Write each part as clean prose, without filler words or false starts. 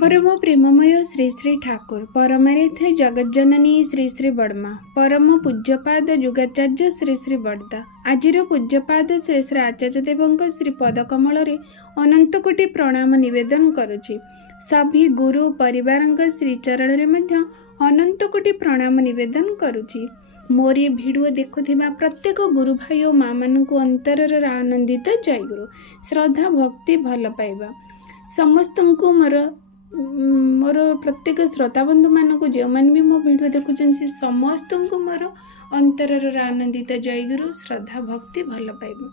परम प्रेममय श्री श्री ठाकुर परमारेथ जगज्जननी श्री श्री बड़मा परम पूज्यपाद जुगाचार्य श्री श्री बड़दा आजिर पूज्यपाद श्री श्री आचार्य देवଙ୍କ श्री पदकमल अनंत कोटि प्रणाम निवेदन करुछि। सभी गुरु परिवार श्रीचरण में अनंत कोटि प्रणाम निवेदन करुछि। मोर ये भिडियो देखुथिबा प्रत्येक गुरु भाई और माँ मानक अंतरर आनंदित जय गुरु श्रद्धा भक्ति भल पाइबा समस्त को मोर प्रत्येक श्रोता बंधु मानक जो मैंने भी मो वीडियो देखुं समस्त को मोर अंतरर आनंदित जय गुरु श्रद्धा भक्ति भल पाइबा।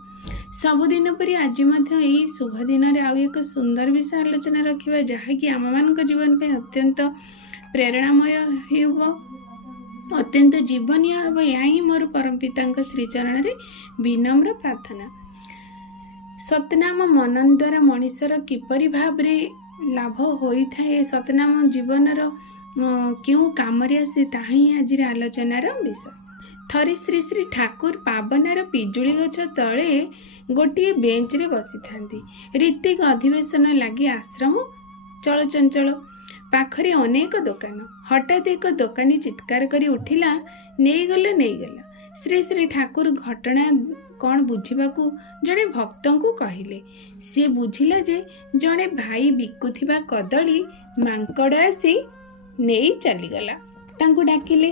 सबुदिन पर आज यही शुभ दिन में आउ एक सुंदर विषय आलोचना रखा जहाँकि आम मान जीवन पे अत्यंत प्रेरणामय हो अत्यंत जीवनीय हम या ही मोर परम पिता श्रीचरण में विनम्र प्रार्थना। सतनाम मनन द्वारा मनीषर किपरि भाव लाभ होता है सतनाम जीवनर क्यों काम आसे ताही आज आलोचनार विषय। थरे श्री श्री ठाकुर पावनार पिजुली गछ तले गोटे बेंच रे बसी थांती। ऋतिक अधिवेशन लगी आश्रम चलचंचल पाखरे अनेक दुकान। हठात एक दोकानी चित्कार करी उठिला नहींगला। श्री श्री ठाकुर घटना कौन बुझाकू जड़े भक्त को कहले। सी बुझिला जे जड़े भाई बिकुथिबा कदली मांकड़ आसी नहीं चलीगला। तांकू डाकिले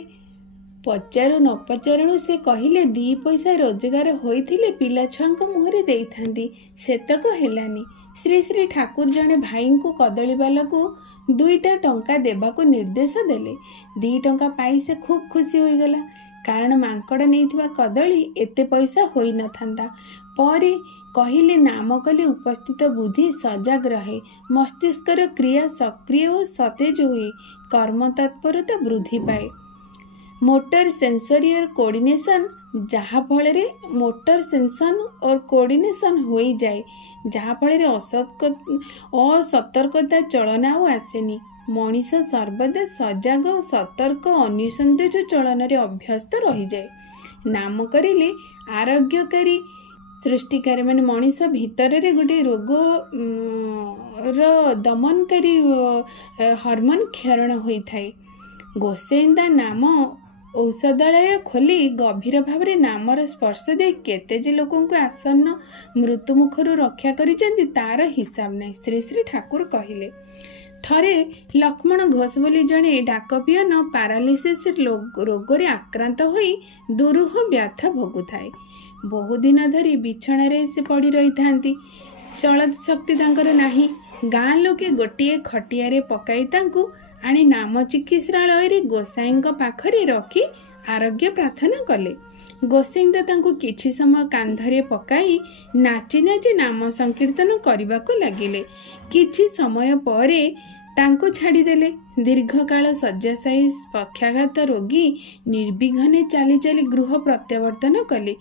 पचारू न पचारू से कहले 2 पैसा रोजगार होइथिले पिला छुआंक मुहरे देइथांती सेतक हेलानी। श्री श्री ठाकुर जड़े भाई को कदली वाला को 2 टंका देबाको निर्देश देले। 2 टंका पाई से खूब खुशी हो गला कारण मांकड़ नहीं कदली एते पैसा होई न थांता। पर कहिले नाम कले उपस्थित बुद्धि सजग रहे मस्तिष्कर क्रिया सक्रिय और सतेज हुए कर्म तत्परता वृद्धि पाए। मोटर सेंसरियर कोऑर्डिनेशन जहाँ फल मोटर सेंसन और कोऑर्डिनेशन हो जाए जहाँ फल असतर्कता चलन आसेनी। मनीष सर्वदा सजग और सतर्क अनिसंदेश चलन अभ्यस्त रही जाए। नाम करिले आरोग्यकारी सृष्टिकारी माने मनीष भितर गोटे रोग दमनकारी हार्मोन क्षरण होता है। गोसेइंदा नाम औषधालय खोली गभीर भाव नामर स्पर्श दे केते जे लोकों को आसन्न मृत्यु मुखर रक्षा करिसेंती तार हिसाब नहीं। श्री श्री ठाकुर कहिले थरे लक्ष्मण घोष बोली जड़े डाकपियन पारालिसिस रोग आक्रांत होई दुरूह व्याथ भोगुथाए। बहुदिन धरी बिछणारे से पड़ी रही थांती। चलत शक्ति तांकर नाही। गाँ लोके गोटे खटियारे पकाई तांकु आनी नाम चिकित्सालय गोसाई पाखरे रखी आरोग्य प्रार्थना कले। गोसाईंदा तांकु किछि समय कांधरे पकाई नाची नाची नाम संकीर्तन करने को लगिले। किछि समय परे तांको छाड़ीदेले। दीर्घकाल शय्याशायी पक्षाघात रोगी निर्विघ्ने चली चली गृह प्रत्यावर्तन कले।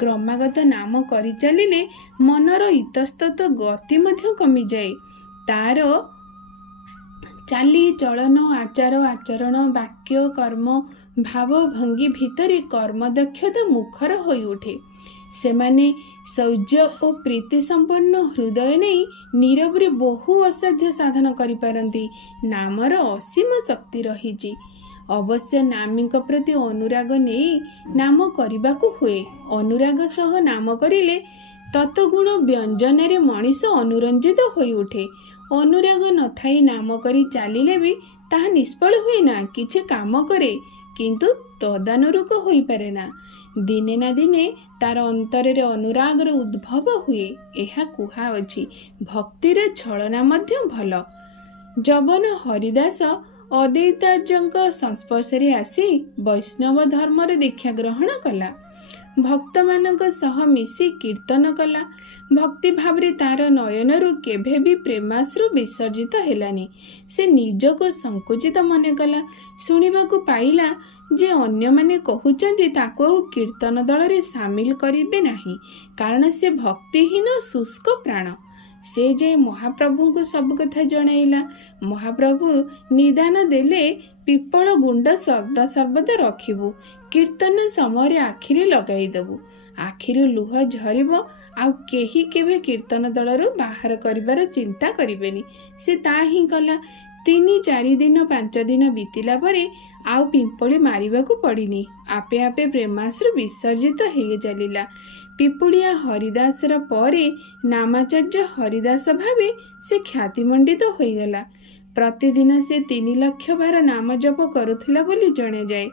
क्रमागत नाम करि चलिले मनर इतस्तत गति मध्य कमी जाए। तार चाली चलन आचार आचरण वाक्य कर्म भाव भंगी भितरे कर्मदक्षता मुखर होई उठे। सेमाने सौज्य और प्रीति संपन्न हृदय नहीं नीरवरे बहु असाध्य साधन करि पारंती। नामर असीम शक्ति रही। अवश्य नामी प्रति अनुराग नहीं नाम करने हुए। अनुराग सह नाम करिले तत्गुण व्यंजन रे मनीष अनुरंजित होई उठे। अनुराग न थाई नाम करी चलिले भी ताहा निष्फल हुए ना। किछि काम करे किंतु तदानुरूप होई पारे ना। दिने ना दिने तार अंतरे अनुरागर उद्भव हुए। यह कुहा अछि भक्तिर छलना मध्य भल। जबन हरिदास अद्वैतार्यंक संस्पर्श रे आसी वैष्णव धर्मर दीक्षा ग्रहण कला। भक्त मानक सह मिसी कीर्तन कला। भक्ति भाव रे तार नयनरु केभे भी प्रेमाश्रु विसर्जित हेलानी। से निजको संकुचित मने कला। शुणिबाकु पाइला जे अन्य माने कहउचंती ताको कीर्तन दल रे शामिल करिबे नाही कारण से भक्तिहीन शुष्क प्राण। से जे महाप्रभु को सब कथा जणाइला। महाप्रभु निदान देले पिपल गुंड सदा सर्वदा रखिबु। कीर्तन समय आखिरे लगाई देबु। आखिरु लुह झरिब आउ केही केबे कीर्तन दलरु बाहर करिबार चिंता करिबेनी। से ता ही कला। 3-4 दिन 5 दिन बीतिला परे आउ पिंपड़ी मारिबाकू पड़िनी। आपे आपे प्रेमाश्रु विसर्जित हो चलिला। पिपुड़िया हरिदासर परे नामाचार्य हरिदास भावे से ख्यातिमंडित हो गला। प्रतिदिन से 3 लक्ष बार नाम जप करुथिला बोली जणे जाए।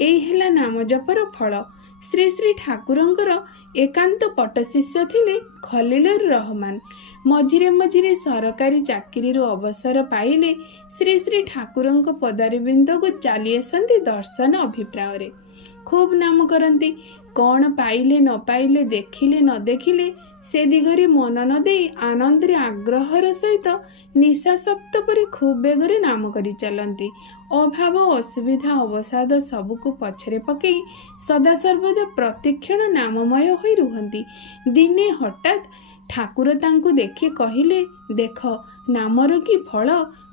एई हेला नाम जपर फल। श्री श्री ठाकुरंकर एकांत पट शिष्य थिले खलीलुर रहमान। मझिरे मझिरे सरकारी चाकरी अवसर पाइले श्री श्री ठाकुरंक पदारविंद को चली आसती दर्शन अभिप्राय। खूब नाम करती। कौन पाइले न पाइले देखिले न देखिले से दिगरे मन न दे आनंद आग्रहर सहित निशाशक्त परि खूब बेगरे नाम करी चलती। अभाव असुविधा अवसाद सबको पछरे पकई सदा सर्वदा प्रतिक्षण नाममय होई रुहंती। दिने हठात ठाकुर तांकु देखि कहिले, देख नामर कि फल।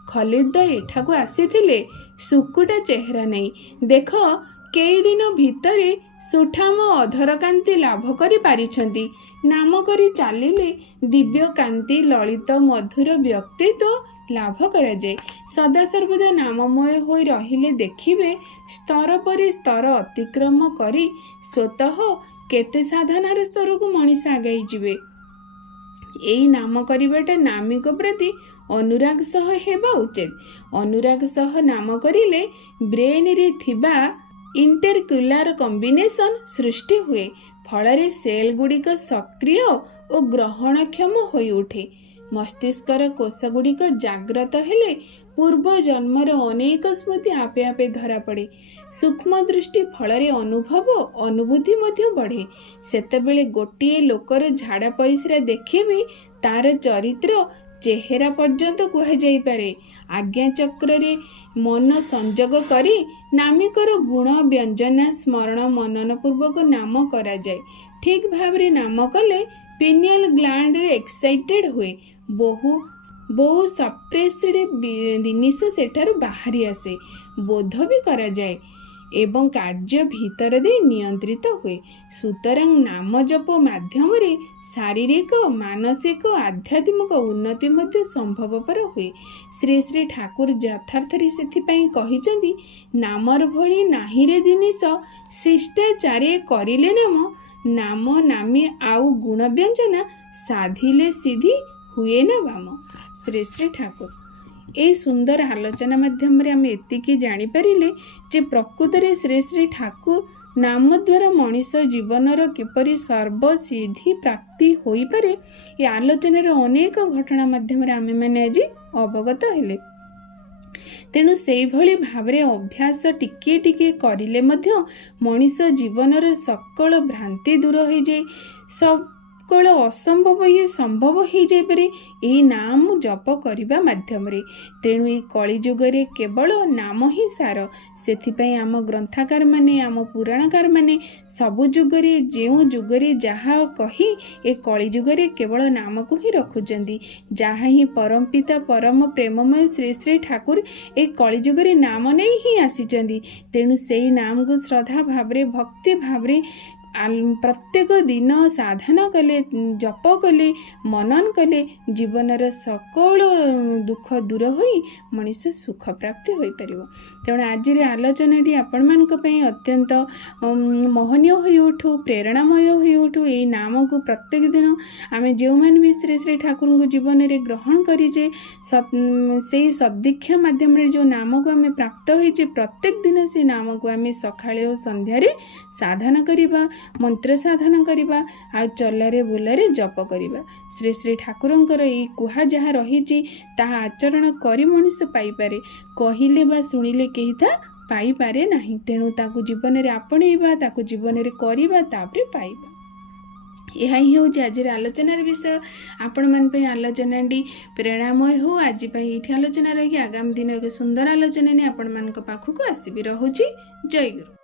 खलीद एठाकु आसीथिले सुकुटा चेहरा नहीं। देख कई दिन भितरे सुठाम अधर कांति लाभ करि पारिछंती। नाम करी चालिले दिव्य कांति ललित मधुर व्यक्तित्व लाभ करा जाए। सदा सर्वदा नाममय होई रहिले देखिबे स्तर पर स्तर अतिक्रम करी स्वतः केते साधनार स्तर को मनीष आगाई जिवे। एई नाम करिबाटा नामिक प्रति अनुराग सह हेबा उचित। अनुराग सह नाम करिले ब्रेन रे थिबा इंटरक्युलर कॉम्बिनेशन सृष्टि हुए। फल सेल गुड़िक सक्रिय और ग्रहणक्षम होई उठे। मस्तिष्कर कोष गुड़िक जाग्रत हेले पूर्व जन्मर अनेक स्मृति आपे आपे धरा पड़े। सूक्ष्म दृष्टि फल अनुभव अनुभूति मध्य बढ़े। सेतेबेले गोटिए लोकर झाड़ा परिस्रा देखि भी तार चरित्र चेहरा पर्यंत कह जाई पारे। आज्ञा चक्र रे मन संजोग करी नामिकर गुण व्यंजना स्मरण मनन पूर्वक नाम करा जाए। ठीक भाव रे नाम कले पिनियल ग्लैंड रे एक्साइटेड हुए। बहु सप्रेस्ड जिनिस सेठार बाहरी आसे, बोध भी करा जाए एवं कार्य भीतर दे नियंत्रित हुए। सुतरां नाम जप माध्यम रे शारीरिक मानसिक आध्यात्मिक उन्नति मध्य संभवपर हुए। श्री श्री ठाकुर यथार्थरे सेथिपाई कहिचंदी, नामर भली नाही रे जिनिस शिष्टाचारे करिले नाम नामी आउ गुण व्यंजना साधिले सिद्धि हुए ना बाम। श्री श्री ठाकुर ए सुंदर आलोचना माध्यम रे आम एतिकी जानी परिले जे प्रकृत रे श्री श्री ठाकुर नाम द्वारा मनीष जीवनर किपरि सर्वसिद्धि प्राप्ति होई पारे ए आलोचना रे अनेक घटना माध्यम रे आमे माने आज अवगत हेले। तेणु से भली भावरे अभ्यास टिके टिके करिले मध्य मनीष जीवनर सकल भ्रांति दूर हो जाए। सकल असंभव ये संभव हो जाए पारे यही नाम जप करने माध्यम रे। तेणु ये कली जुगरे केवल नाम ही सार। सेथिपाई आम ग्रंथकार माने आम पुराणकार माने सबु जुगरे जो जुगरे जहा कही ए कली जुगरे केवल नाम को ही रखुचंदी। जहा ही परम पिता परम प्रेममय श्री श्री ठाकुर ए कली जुगरे नाम नहीं ही आसीचंदी। तेणु से नाम को श्रद्धा भावरे भक्ति भावरे प्रत्येक दिन साधना कले जप कले मनन कले जीवनर सकल दुख दूर होई मनीष सुख प्राप्ति होई परिबो। तेणु आज आलोचनाटी आपण मानक पई अत्यंत मोहनीय होई उठू प्रेरणामय होई उठू। एई नाम को प्रत्येक दिन आमे जो मान भी श्री श्री ठाकुर को जीवन रे ग्रहण करिजे से सदीक्षा माध्यम रे जो नाम को आमे प्राप्त होइजे प्रत्येक दिन से नाम को आमे सखाळे और संध्या रे साधना करिबा मंत्र साधन करवा आ चलारे बुलारे जप करवा। श्री श्री ठाकुरंकर ये कुहा जहाँ रही ताहा आचरण करी मनीष पाइपारे। कहिले बा शुणिले केही ता पाइपारे नाही। तेणु ताकु जीवन रे आपणेबा ताकु जीवन रे करवा तापरे पाइबा। यह ही हूँ आज आलोचनार विषय। आपण मान पे आलोचनाटी प्रेरणामय हो। आज ये आलोचना रही आगामी दिन एक सुंदर आलोचना नहीं आपण मान पाखक आसबि। रहुछि जय गुरु।